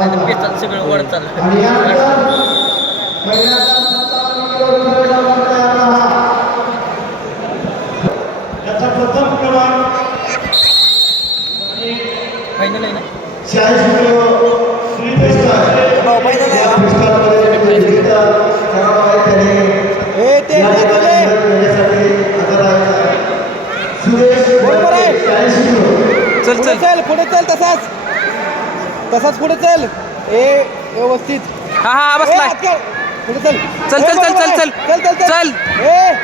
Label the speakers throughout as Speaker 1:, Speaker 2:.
Speaker 1: सगळं वर
Speaker 2: प्रथम क्रमांक
Speaker 1: फायनल आहे ना?
Speaker 2: शहाऐंशी किलो. सुरेश
Speaker 3: चल चल. चल पुढे चल तसाच. तसाच पुढे चल. ए व्यवस्थित.
Speaker 4: हा हा बसलाय.
Speaker 3: पुढे चल.
Speaker 4: चल, चल, चल,
Speaker 3: आहे.
Speaker 4: चल,
Speaker 3: चल चल.
Speaker 4: चल.
Speaker 3: ए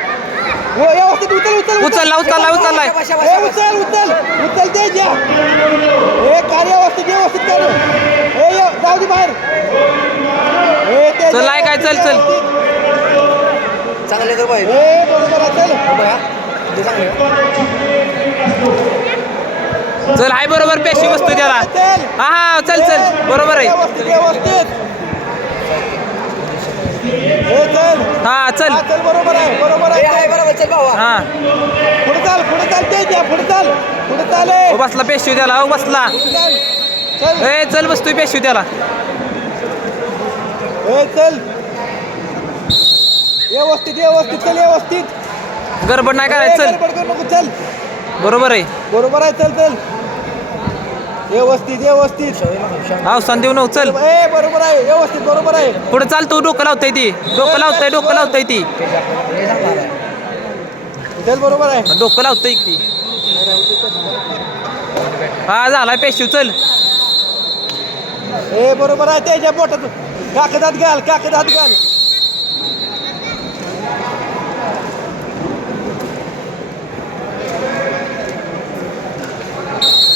Speaker 3: वो व्यवस्थित उचल उचल
Speaker 4: उचलला, उचलला, उचललाय.
Speaker 3: ए उचल उचल उचल दे द्या ए कार्य व्यवस्थित व्यवस्थित कर. ए ये, जाऊ दे बाहेर. ए ते
Speaker 4: चल, आहे काय, चल, चल.
Speaker 3: चांगले कर बाहेर ए बरोबर आहे चल.
Speaker 4: चल हाय बरोबर पेशी बसतो त्याला
Speaker 3: चल.
Speaker 4: हा. हा चल चल. बरोबर आहे.
Speaker 3: व्यवस्थित व्यवस्थित. ए चल.
Speaker 4: हा चल.
Speaker 3: हा, चल बरोबर आहे बरोबर आहे. बरोबर. चल भावा
Speaker 4: हा.
Speaker 3: पुढे चाल पुढे चाल ते द्या पुढे चाल. पुढे चाल.
Speaker 4: हो बसला पेशी त्याला हो बसला.
Speaker 3: चल.
Speaker 4: ए चल बसतोय पेशी त्याला
Speaker 3: ए चल. व्यवस्थित व्यवस्थित चल व्यवस्थित.
Speaker 4: गडबड नाही करायचं चल.
Speaker 3: गडबड करू नको चल.
Speaker 4: बरोबर आहे.
Speaker 3: बरोबर आहे चल चल. व्यवस्थित व्यवस्थित.
Speaker 4: अवसान देऊ नको चल.
Speaker 3: ए बरोबर आहे व्यवस्थित बरोबर आहे.
Speaker 4: पुढे चाल तू डोकं लावताय ती. डोकं लावताय डोकं लावताय ती.
Speaker 3: चल बरोबर आहे.
Speaker 4: डोकं लावताय ती. हा झालाय पेशी चल.
Speaker 3: ए बरोबर आहे त्याच्या बोटात काकदात घाल काकदात घाल Passion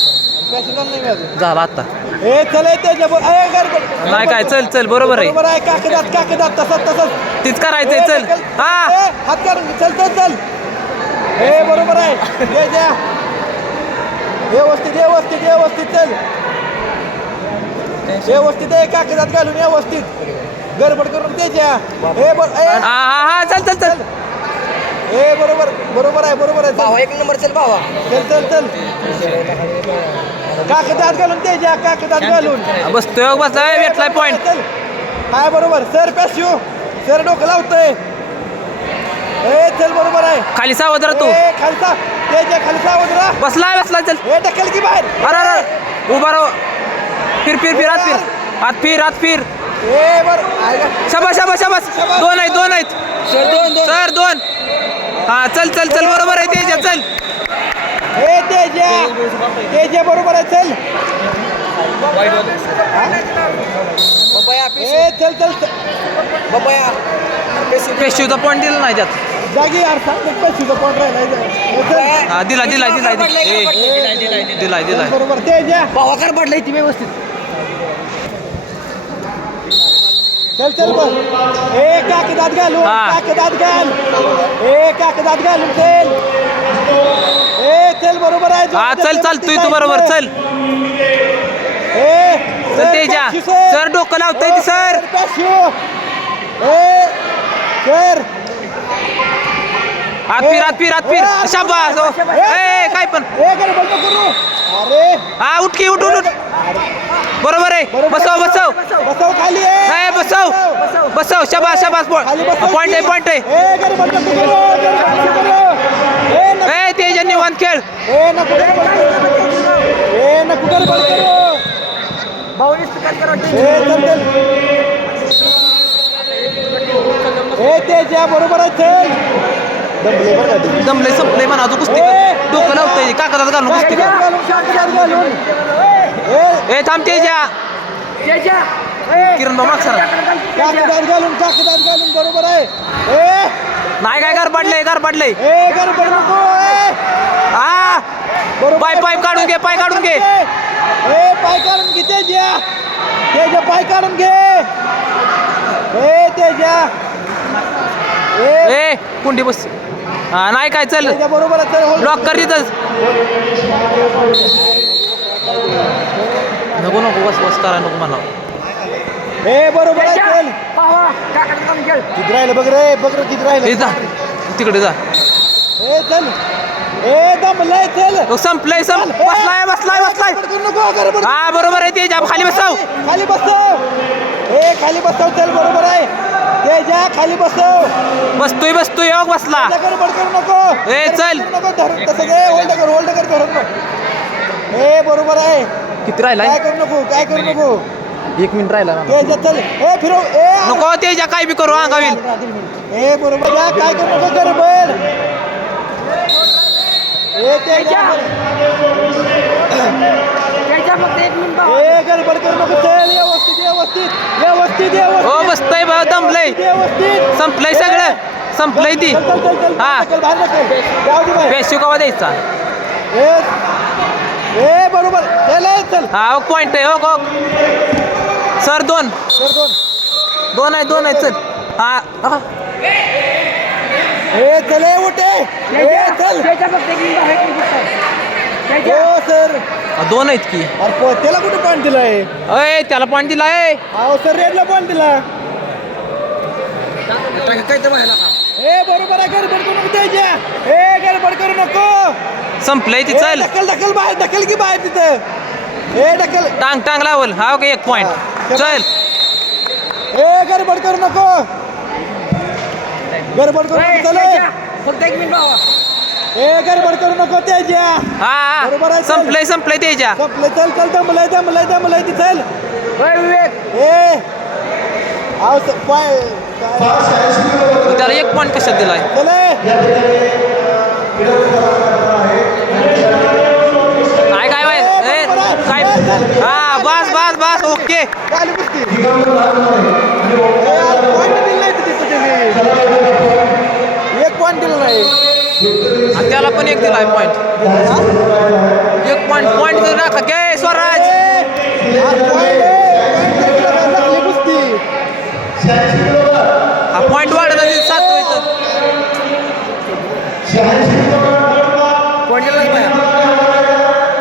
Speaker 3: घाल नाही घाल.
Speaker 4: झाला आता
Speaker 3: ए चल ए त्याच्या बो- ए, गडबड.
Speaker 4: नाही काय चल चल बरोबर आहे.
Speaker 3: बरोबर आहे काकदात काकदात तसंच तसंच.
Speaker 4: तीच करायचंय चल. हा.
Speaker 3: हात काढून घे. चल चल चल. ए बरोबर आहे. दे द्या व्यवस्थित व्यवस्थित व्यवस्थित चल. व्यवस्थित आहे कागदात घालून व्यवस्थित. गडबड करून बर ए,
Speaker 4: हा हा हा चल चल चल.
Speaker 3: ए बरोबर बरोबर आहे बरोबर आहे चल.
Speaker 1: एक नंबर चल भावा.
Speaker 3: चल चल चल. कागदात घालून त्याच्या कागदात घालून.
Speaker 4: बसतोय हो, बसलाय भेटलाय पॉईंट
Speaker 3: हाय बरोबर. सर पॅशिओ सर डोकं लावतोय. ए चल बरोबर आहे.
Speaker 4: खाली सावध राहा तू.
Speaker 3: ए खालचा त्याच्याखाली सावध राहा
Speaker 4: बसलाय बसलाय चल.
Speaker 3: ए ढकल की बाहेर.
Speaker 4: अरे अरे उभा राह. फिर फिर फिर हात फिर. हात फिर हात फिर.
Speaker 3: ए बर आय-
Speaker 4: शाबास शाबास. शाबास. दोन आहेत दोन आहेत.
Speaker 3: सर दोन दोन.
Speaker 4: सर दोन. हा चल चल चल. बरोबर आहे तेजा चल.
Speaker 3: ए तेजा. तेजा बरोबर आहे चल. ए चल चल
Speaker 4: पेशीचा पॉईंट दिला नाही त्यात.
Speaker 3: जागी यार सांग पैसे पॉईंट राहिला.
Speaker 4: हा दिला दिला दिला दिलाय दिलाय
Speaker 3: बरोबर. तेजा.
Speaker 1: भावाकार पडलाय ती व्यवस्थित.
Speaker 3: चल चल बस ए काकदात घालून
Speaker 4: हा.
Speaker 3: काकदात घाल. ए काकदात घालून चल. चल बरोबर आहे
Speaker 4: हा चल चल तू तू बरोबर चल. तेजा. सर डोकं लावताय ती सर.
Speaker 3: सर
Speaker 4: हात फिर हात फिर हात फिर. शाबास ओ. ए काय पण.
Speaker 3: अरे.
Speaker 4: हा उठ की उठ बरोबर आहे. बसव बसव.
Speaker 3: बसव खाली
Speaker 4: नाही बसव. बसव. शाबास शाबास पॉईंट आहे
Speaker 3: की.
Speaker 4: पॉईंट आहे
Speaker 3: ए
Speaker 4: निवांत खेळ.
Speaker 3: दमले
Speaker 4: संपले म्हणा तू कुस्ती कर. डोकं लावतोय कागदात घालून कुस्ती.
Speaker 3: ए
Speaker 4: थांब तेजा. किरण बाबा सर
Speaker 3: काकदात घालून बरोबर आहे. ए
Speaker 4: नाही काय घर पडलंय घर पडलंय. हा
Speaker 3: बरोबर
Speaker 4: पाय पाय काढून घे पाय काढून घे.
Speaker 3: ए पाय काढून घे तेजा. तेजा पाय काढून घे. ए तेजा. ए.
Speaker 4: ए कुंडी बस. हा नाही काय चल.
Speaker 3: बरोबर.
Speaker 4: लॉक कर तिथंच नको नको बस बस करा नको म्हणा
Speaker 3: ए बरोबर आहे चल. किती राहिलं बघ रे बघ रे किती राहिलं.
Speaker 4: जा. तिकडे जा.
Speaker 3: ए चल. ए दमलाय चल.
Speaker 4: तो संपलंय संप. बसलाय बसलाय बसलाय.
Speaker 3: गडबड करू नको गडबड
Speaker 4: हा बरोबर आहे तेजा. खाली बसाव.
Speaker 3: खाली बसव. ए खाली बसव चल बरोबर आहे. ते जा खाली बसव.
Speaker 4: बसतोय बसतोय योग बसला.
Speaker 3: गडबड करू नको.
Speaker 4: ए,
Speaker 3: गडबड
Speaker 4: चल.
Speaker 3: करू नको धर तसं होल्ड कर होल्ड कर धरून. नको ए बरोबर आहे.
Speaker 4: किती राहिलाय?
Speaker 3: काय करू नको काय करू नको.
Speaker 4: एक मिनिट राहिला
Speaker 3: ते जा चल. ए फिरव ए
Speaker 4: नको तेजा काय बी करू अंगा होईल
Speaker 3: ए बरोबर. काय करू नको गडबड ए ते जा
Speaker 1: त्याच्या फक्त एक मिनिट
Speaker 3: ए गडबड करू नको चल. व्यवस्थित व्यवस्थित. व्यवस्थित
Speaker 4: हो
Speaker 3: व्यवस्थित.
Speaker 4: बसतोय भाऊ दमलंय.
Speaker 3: व्यवस्थित.
Speaker 4: संपलंय सगळं. संपलंय ती.
Speaker 3: चल चल चल चल.
Speaker 4: हा.
Speaker 3: ढकल, बाहेर ढकल. जाऊ दे बाहेर.
Speaker 4: पेशू कवा द्यायचा?
Speaker 3: ए ए बरोबर. चल ए, चल.
Speaker 4: हा हो पॉईंट आहे हो हो सर दोन.
Speaker 3: कर दोन
Speaker 4: दोन आहे दोन आहे चल हा. हा.
Speaker 3: ए चल ए उठे ए. चल.
Speaker 1: त्याच्या
Speaker 3: हो सर.
Speaker 4: दोन आहेत की.
Speaker 3: अरे पो- त्याला कुठे पॉईंट दिलाय?
Speaker 4: अय त्याला पॉईंट दिलाय.
Speaker 3: अहो सर रेडला पॉईंट दिला. ए बरोबर आहे गडबड करू नको त्याच्या. ए गडबड करू नको.
Speaker 4: संपलंय ती
Speaker 3: ए,
Speaker 4: चल.
Speaker 3: ढकल ढकल बाहेर ढकल की बाहेर तिथं. ए ढकल.
Speaker 4: टांग टांग लावल. हा ओके एक पॉईंट चल.
Speaker 3: ए गडबड करू नको. गडबड करू नको चल.
Speaker 1: फक्त एक मिनिट भावा
Speaker 3: ए गडबड करू नको त्याच्या.
Speaker 4: हा
Speaker 3: बरोबर आहे, चल.
Speaker 4: संपलंय संपलंय तेजा
Speaker 3: संपलं चल चल दमलंय दमलंय दमलंय ती चल.
Speaker 1: होय विवेक.
Speaker 3: ए. आव स- पाय काय?
Speaker 4: त्याला एक पॉईंट कशात दिलाय?
Speaker 3: चल. ए.
Speaker 4: ओके.
Speaker 3: दिलं. एक पॉईंट दिलं नाही.
Speaker 4: आणि त्याला पण एक दिलाय पॉईंट एक पॉईंट पॉईंट राखा. घे स्वराज!
Speaker 3: दिलं
Speaker 4: हा पॉईंट वाढत सात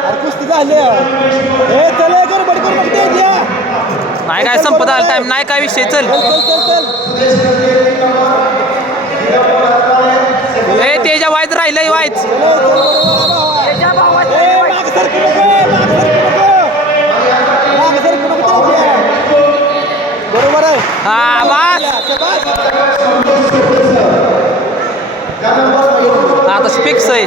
Speaker 3: अरे कुस्ती झाली.
Speaker 4: नाही काय संपत आला टाइम नाही काय विषय चल. ए तेजा वायच राहिलंय वायच
Speaker 3: बरोबर आहे.
Speaker 4: हा बस. आता फिक्स आहे.